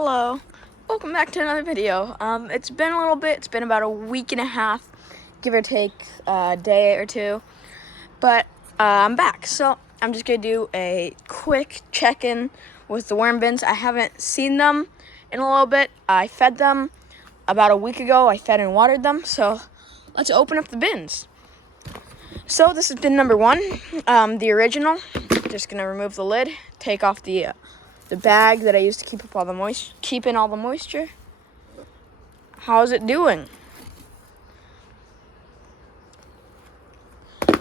Hello, welcome back to another video. It's been a little bit, it's been about a week and a half, give or take a day or two, but I'm back. So I'm just gonna do a quick check-in with the worm bins. I haven't seen them in a little bit. I fed them about a week ago. I fed and watered them, so let's open up the bins. So this is bin number 1, the original. Just gonna remove the lid, take off the bag that I used to keep up all the keep in all the moisture. How's it doing?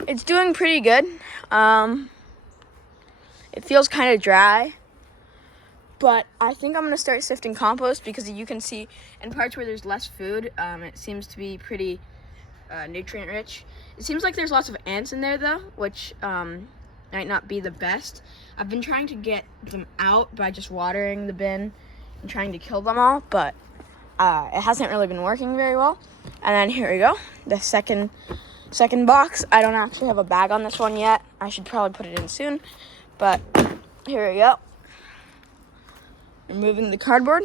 It's doing pretty good. It feels kind of dry, but I think I'm gonna start sifting compost because you can see in parts where there's less food, it seems to be pretty nutrient rich. It seems like there's lots of ants in there though, which might not be the best. I've been trying to get them out by just watering the bin and trying to kill them all, but it hasn't really been working very well. And then here we go, the second box. I don't actually have a bag on this one yet. I should probably put it in soon, but here we go. Removing the cardboard.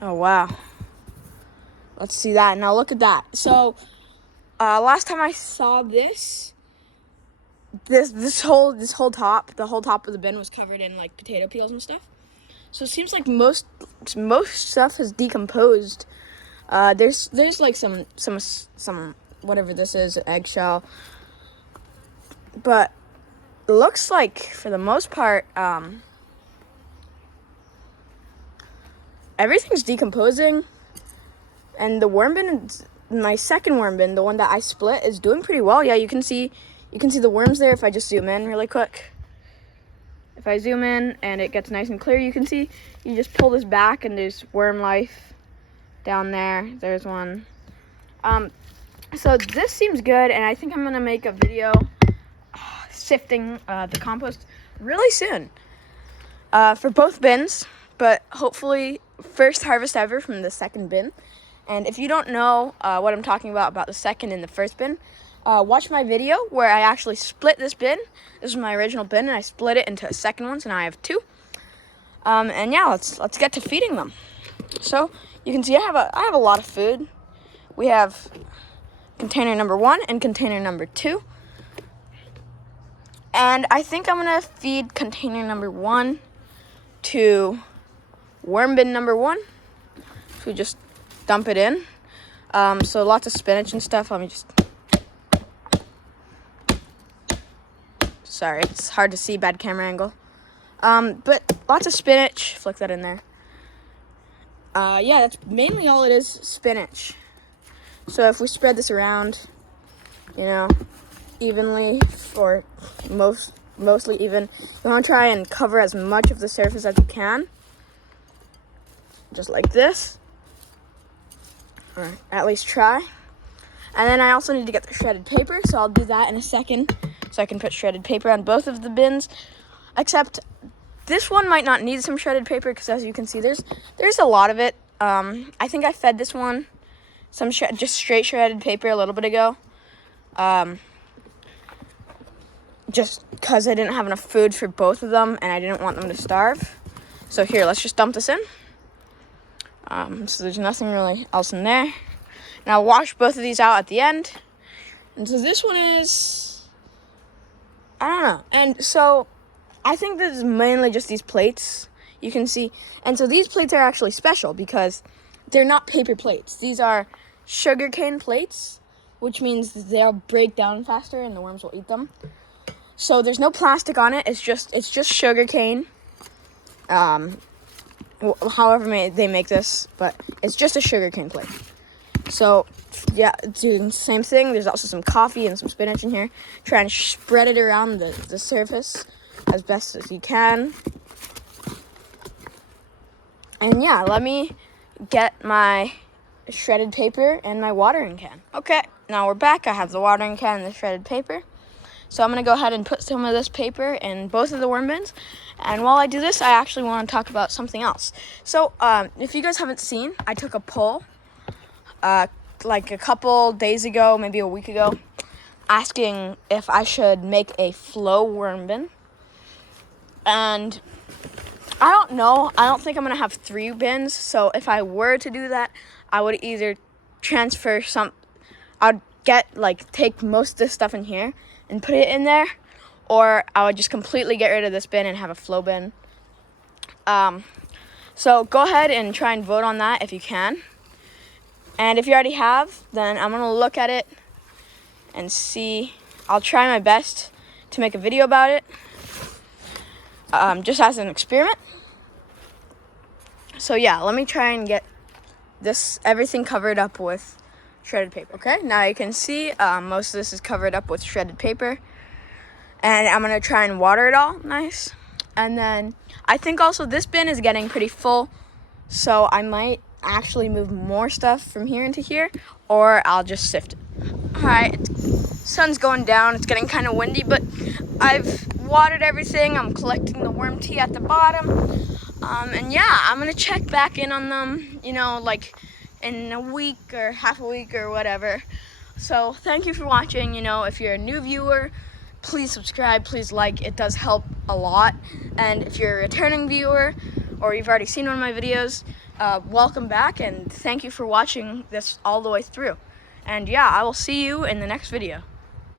Oh wow. Let's see that. Now look at that. So last time I saw this whole top, the whole top of the bin was covered in like potato peels and stuff. So it seems like most stuff has decomposed. There's like some whatever this is, eggshell. But it looks like for the most part everything's decomposing, and the worm bin, my second worm bin, the one that I split, is doing pretty well. Yeah, you can see the worms there if I just zoom in really quick. If I zoom in and it gets nice and clear, you can see, you just pull this back and there's worm life down there. There's one. So this seems good, and I think I'm gonna make a video sifting the compost really soon for both bins, but hopefully first harvest ever from the second bin. And if you don't know what I'm talking about the second and the first bin, watch my video where I actually split this bin. This is my original bin, and I split it into a second one, so now I have 2. And yeah, let's get to feeding them. So you can see I have a lot of food. We have container number 1 and container number 2. And I think I'm gonna feed container number 1 to worm bin number 1. So we just dump it in. So lots of spinach and stuff. Let me just... Sorry, it's hard to see, bad camera angle. But lots of spinach. Flick that in there. Yeah, that's mainly all it is, spinach. So if we spread this around, evenly, or mostly even, you want to try and cover as much of the surface as you can. Just like this. Or at least try. And then I also need to get the shredded paper, so I'll do that in a second, so I can put shredded paper on both of the bins. Except this one might not need some shredded paper, because as you can see, there's a lot of it. I think I fed this one some just straight shredded paper a little bit ago, just because I didn't have enough food for both of them, and I didn't want them to starve. So here, let's just dump this in. So there's nothing really else in there. And I'll wash both of these out at the end. And so this one is, I don't know. And so I think this is mainly just these plates. You can see. And so these plates are actually special because they're not paper plates. These are sugarcane plates, which means they'll break down faster and the worms will eat them. So there's no plastic on it. It's just sugarcane. However they make this, but it's just a sugarcane plate. So yeah, doing the same thing. There's also some coffee and some spinach in here. Try and spread it around the surface as best as you can. And yeah, let me get my shredded paper and my watering can. Okay, now we're back. I have the watering can and the shredded paper. So I'm going to go ahead and put some of this paper in both of the worm bins. And while I do this, I actually want to talk about something else. So if you guys haven't seen, I took a poll like a couple days ago, maybe a week ago, asking if I should make a flow worm bin. And I don't know. I don't think I'm gonna have 3 bins. So if I were to do that, I would either transfer some. I'd take most of this stuff in here and put it in there, or I would just completely get rid of this bin and have a flow bin. So go ahead and try and vote on that if you can. And if you already have, then I'm gonna look at it and see. I'll try my best to make a video about it, just as an experiment. So yeah, let me try and get everything covered up with shredded paper. Okay, now you can see most of this is covered up with shredded paper. And I'm gonna try and water it all nice. And then I think also this bin is getting pretty full, so I might actually move more stuff from here into here, or I'll just sift it. Alright, sun's going down, it's getting kind of windy, but I've watered everything. I'm collecting the worm tea at the bottom. And yeah, I'm gonna check back in on them, in a week or half a week or whatever. So thank you for watching. If you're a new viewer, please subscribe, please like, it does help a lot. And if you're a returning viewer or you've already seen one of my videos, welcome back, and thank you for watching this all the way through. And yeah, I will see you in the next video.